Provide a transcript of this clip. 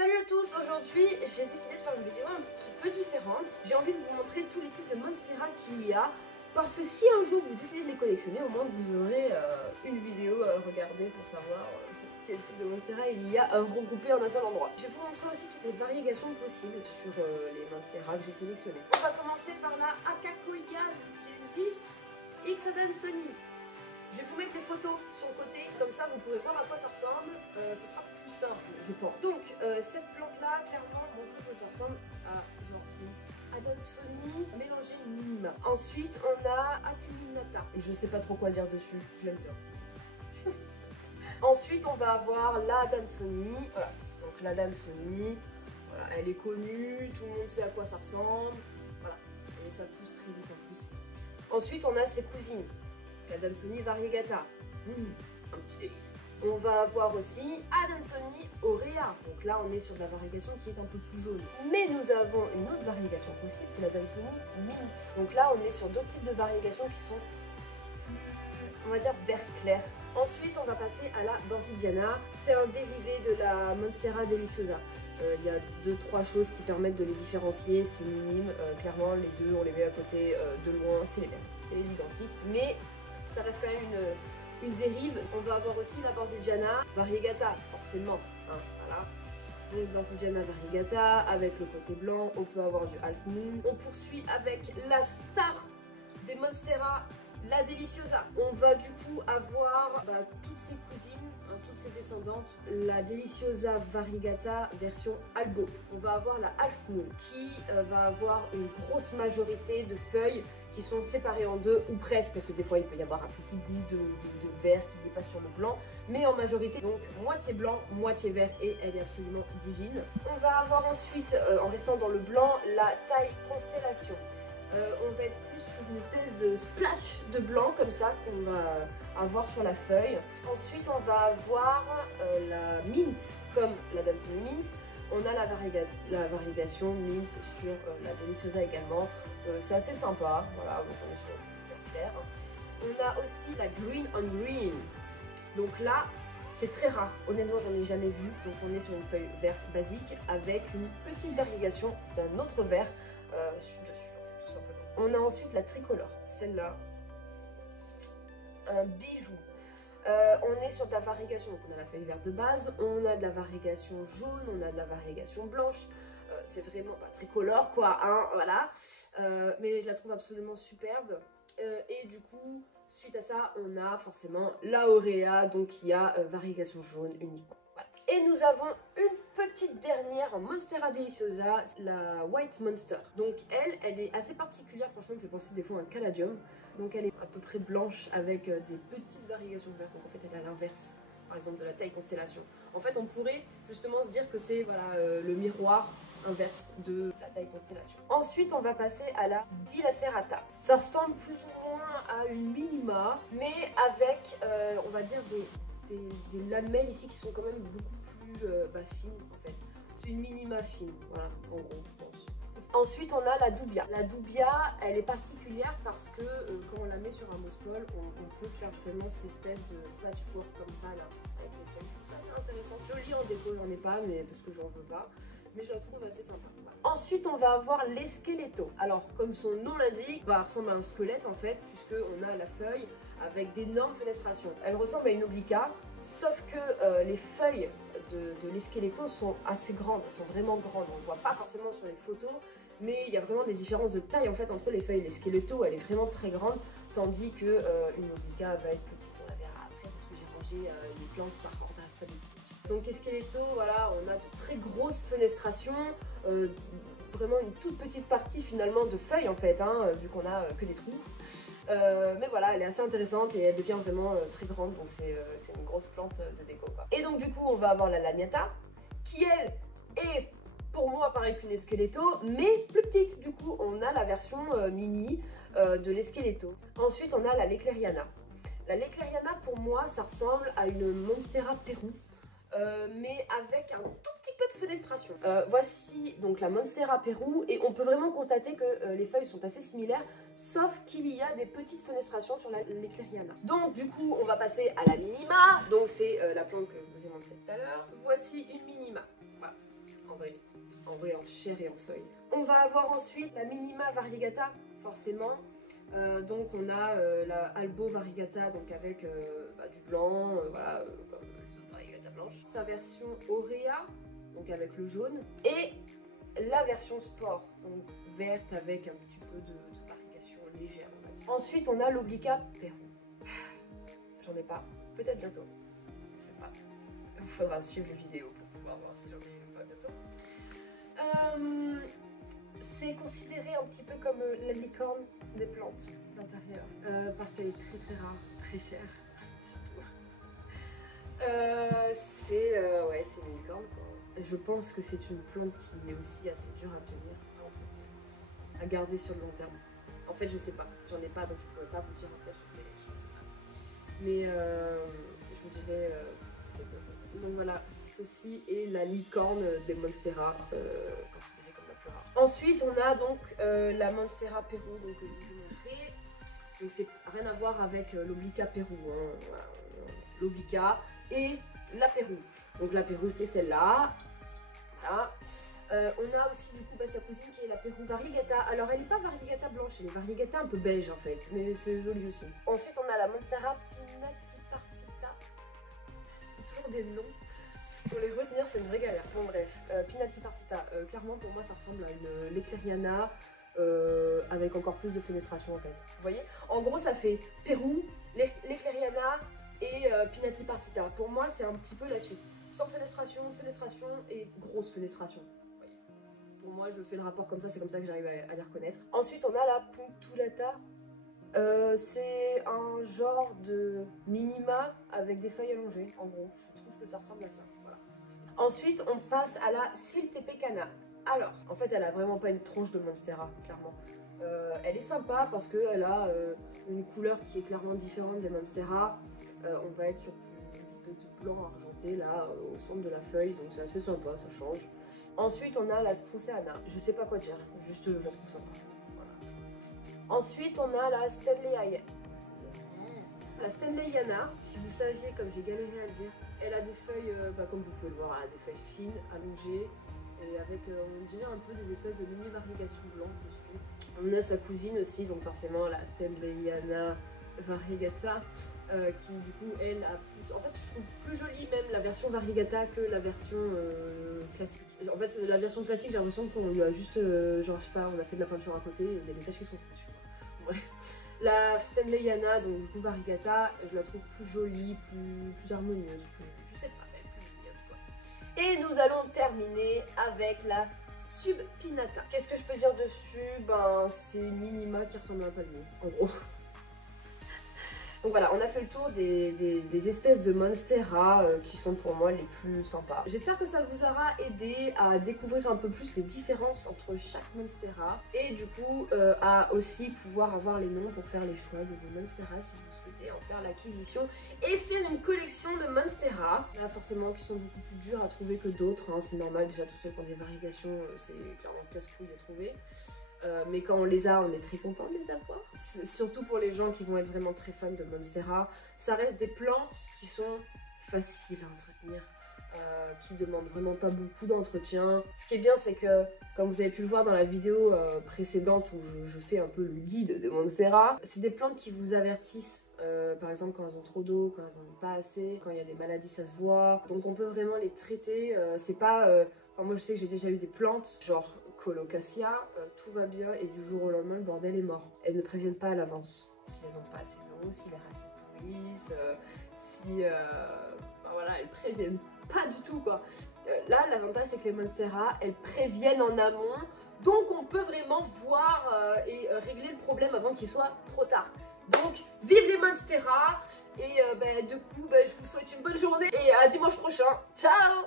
Salut à tous, aujourd'hui j'ai décidé de faire une vidéo un petit peu différente. J'ai envie de vous montrer tous les types de Monstera qu'il y a. Parce que si un jour vous décidez de les collectionner, au moins vous aurez une vidéo à regarder pour savoir quel type de Monstera il y a regroupé en un seul endroit. Je vais vous montrer aussi toutes les variations possibles sur les Monstera que j'ai sélectionnés. On va commencer par la Akakoya Genesis X Adansoni. Je vais vous mettre les photos sur le côté, comme ça vous pourrez voir à quoi ça ressemble, ce sera plus simple je pense. Donc cette plante là, clairement, moi je trouve que ça ressemble à genre une Adansoni mélangée minima. Ensuite on a Acuminata, je sais pas trop quoi dire dessus, je l'aime bien. Ensuite on va avoir la Adansoni, voilà, donc la Adansoni, voilà, elle est connue, tout le monde sait à quoi ça ressemble, voilà, et ça pousse très vite en plus. Ensuite on a ses cousines. La Adansoni variegata, un petit délice. On va avoir aussi Adansoni aurea. Donc là, on est sur de la variegation qui est un peu plus jaune. Mais nous avons une autre variegation possible, c'est la Adansoni mint. Donc là, on est sur d'autres types de variations qui sont plus, on va dire, vert clair. Ensuite, on va passer à la Borsigiana. C'est un dérivé de la Monstera deliciosa. Il y a 2-3 choses qui permettent de les différencier, c'est minime. Clairement, les deux, on les met à côté de loin, c'est les mêmes. C'est identique. Mais ça reste quand même une dérive. On va avoir aussi la Borsigiana variegata, forcément. Hein, voilà. Donc Borsigiana variegata avec le côté blanc. On peut avoir du half moon. On poursuit avec la star des Monstera, la Deliciosa. On va du coup avoir toutes ses cousines, hein, toutes ses descendantes. La Deliciosa variegata version Albo. On va avoir la half moon qui va avoir une grosse majorité de feuilles qui sont séparés en deux ou presque, parce que des fois il peut y avoir un petit bout de vert qui dépasse sur le blanc, mais en majorité donc moitié blanc, moitié vert, et elle est absolument divine. On va avoir ensuite, en restant dans le blanc, la taille constellation. On va être plus sur une espèce de splash de blanc comme ça qu'on va avoir sur la feuille. Ensuite on va avoir la mint, comme la Adansoni mint. On a la variegation mint sur la Deliciosa également. C'est assez sympa, voilà, donc on est sur du vert clair. On a aussi la green on green. Donc là, c'est très rare. Honnêtement, j'en ai jamais vu. Donc on est sur une feuille verte basique avec une petite variegation d'un autre vert dessus, en fait, tout simplement. On a ensuite la tricolore. Celle-là, un bijou. On est sur de la variegation, donc on a la feuille verte de base, on a de la variegation jaune, on a de la variegation blanche, c'est vraiment tricolore quoi, hein, voilà, mais je la trouve absolument superbe, et du coup, suite à ça, on a forcément la aurea, donc il y a variegation jaune uniquement. Voilà. Et nous avons une petite dernière Monstera deliciosa, la White Monster. Donc elle est assez particulière, franchement, elle me fait penser des fois à un caladium. Donc elle est à peu près blanche avec des petites variations vertes, donc en fait elle est à l'inverse, par exemple de la taille constellation. En fait on pourrait justement se dire que c'est voilà, le miroir inverse de la taille constellation. Ensuite on va passer à la Dilacerata. Ça ressemble plus ou moins à une minima, mais avec on va dire des lamelles ici qui sont quand même beaucoup plus fines en fait. C'est une minima fine, voilà, en gros je pense. Ensuite, on a la Dubia. La Dubia, elle est particulière parce que quand on la met sur un mospole, on peut faire vraiment cette espèce de patchwork comme ça, là, avec les feuilles. Je trouve ça assez intéressant. Jolie en déco, j'en ai pas, mais parce que j'en veux pas. Mais je la trouve assez sympa. Voilà. Ensuite, on va avoir l'esqueleto. Alors, comme son nom l'indique, elle ressemble à un squelette en fait, puisqu'on a la feuille avec d'énormes fenestrations. Elle ressemble à une oblica, sauf que les feuilles de l'esqueleto sont assez grandes, elles sont vraiment grandes. On ne voit pas forcément sur les photos, mais il y a vraiment des différences de taille en fait entre les feuilles. L'esqueleto, elle est vraiment très grande, tandis que une oblica va être plus petite. On la verra après parce que j'ai rangé les plantes par ordre alphabétique. Donc esqueleto, voilà, on a de très grosses fenestrations, vraiment une toute petite partie finalement de feuilles en fait, hein, vu qu'on a que des trous. Mais voilà, elle est assez intéressante et elle devient vraiment très grande, donc c'est une grosse plante de déco quoi. Et donc du coup on va avoir la Laniata, qui elle est pour moi pareil qu'une esqueleto, mais plus petite. Du coup on a la version mini de l'esqueleto. Ensuite on a la Leclerriana. La Leclerriana pour moi ça ressemble à une Monstera Peru, mais avec un tout petit peu de fenestration. Voici donc la Monstera Peru, et on peut vraiment constater que les feuilles sont assez similaires, sauf qu'il y a des petites fenestrations sur la Leclerriana. Donc du coup on va passer à la minima, donc c'est la plante que je vous ai montrée tout à l'heure. Voici une minima, voilà. vrai en chair et en feuilles. On va avoir ensuite la Minima Variegata, forcément. Donc on a la Albo Variegata, donc avec du blanc, voilà, comme les autres Variegata blanches. Sa version Aurea, donc avec le jaune. Et la version Sport, donc verte avec un petit peu de variegation légère, on va dire. Ensuite on a l'Oblica Pérou. J'en ai pas, peut-être bientôt. Je sais pas. Il faudra suivre les vidéos pour pouvoir voir si j'en ai une ou pas bientôt. C'est considéré un petit peu comme la licorne des plantes d'intérieur parce qu'elle est très très rare, très chère surtout. C'est une licorne quoi. Et je pense que c'est une plante qui est aussi assez dure à tenir, à entretenir, à garder sur le long terme. En fait je sais pas, j'en ai pas donc je pourrais pas vous dire en fait, je sais pas. Mais je vous dirais donc voilà, ceci est la licorne des Monstera, considérée comme la plus rare. Ensuite, on a donc la Monstera Pérou, donc que je vous ai montré. Donc c'est rien à voir avec l'Oblica Pérou, hein. Voilà. L'Oblica et la Pérou. Donc la Pérou, c'est celle-là. Voilà. On a aussi du coup sa cousine qui est la Pérou Variegata. Alors elle n'est pas Variegata blanche, elle est Variegata un peu beige en fait, mais c'est joli aussi. Ensuite, on a la Monstera Pinatipartita. Des noms, pour les retenir c'est une vraie galère. Bon bref, Pinatipartita, clairement pour moi ça ressemble à une Leclerriana avec encore plus de fenestration en fait. Vous voyez, en gros ça fait Pérou, Leclerriana et Pinatipartita. Pour moi c'est un petit peu la suite. Sans fenestration, fenestration et grosse fenestration. Vous voyez. Pour moi je fais le rapport comme ça, c'est comme ça que j'arrive à les reconnaître. Ensuite on a la Punctulata. C'est un genre de minima avec des feuilles allongées, en gros. Je trouve que ça ressemble à ça. Voilà. Ensuite, on passe à la Siltepecana. Alors, en fait, elle a vraiment pas une tronche de Monstera, clairement. Elle est sympa parce qu'elle a une couleur qui est clairement différente des Monstera. On va être sur une espèce de blanc argenté là, au centre de la feuille, donc c'est assez sympa, ça change. Ensuite, on a la Spruceana. Je sais pas quoi dire, juste je la trouve sympa. Ensuite, on a la Stanleyana. La Stanleyana, si vous saviez, comme j'ai galéré à le dire, elle a des feuilles, comme vous pouvez le voir, elle a des feuilles fines, allongées, et avec, on dirait un peu des espèces de mini variégations blanches dessus. On a sa cousine aussi, donc forcément la Stanleyana Variegata, qui du coup, elle a plus... En fait, je trouve plus jolie même la version Variegata que la version classique. En fait, la version classique, j'ai l'impression qu'on lui a juste, genre, je sais pas, on a fait de la peinture à côté, et il y a des taches qui sont faites dessus. La Stanleyana, donc du coup Variegata, je la trouve plus jolie, plus harmonieuse, je sais pas, elle est plus mignonne quoi. Et nous allons terminer avec la Subpinata. Qu'est-ce que je peux dire dessus? Ben c'est une minima qui ressemble à un palmier, en gros. Donc voilà, on a fait le tour des espèces de Monstera qui sont pour moi les plus sympas. J'espère que ça vous aura aidé à découvrir un peu plus les différences entre chaque Monstera et du coup à aussi pouvoir avoir les noms pour faire les choix de vos Monstera si vous souhaitez en faire l'acquisition et faire une collection de Monstera. Là forcément qui sont beaucoup plus durs à trouver que d'autres, hein, c'est normal, déjà tous ceux qui ont des variations c'est clairement casse-couille à trouver. Mais quand on les a, on est très content de les avoir. Surtout pour les gens qui vont être vraiment très fans de Monstera. Ça reste des plantes qui sont faciles à entretenir, qui demandent vraiment pas beaucoup d'entretien. Ce qui est bien, c'est que, comme vous avez pu le voir dans la vidéo précédente où je fais un peu le guide de Monstera, c'est des plantes qui vous avertissent. Par exemple quand elles ont trop d'eau, quand elles en ont pas assez, quand il y a des maladies ça se voit. Donc on peut vraiment les traiter, c'est pas... Enfin, moi je sais que j'ai déjà eu des plantes, genre Colocasia, tout va bien et du jour au lendemain le bordel est mort. Elles ne préviennent pas à l'avance si elles n'ont pas assez d'eau, si les racines pourrissent, si... voilà, elles préviennent pas du tout quoi. Là l'avantage c'est que les Monstera, elles préviennent en amont, donc on peut vraiment voir et régler le problème avant qu'il soit trop tard. Donc vive les Monstera et du coup je vous souhaite une bonne journée et à dimanche prochain. Ciao!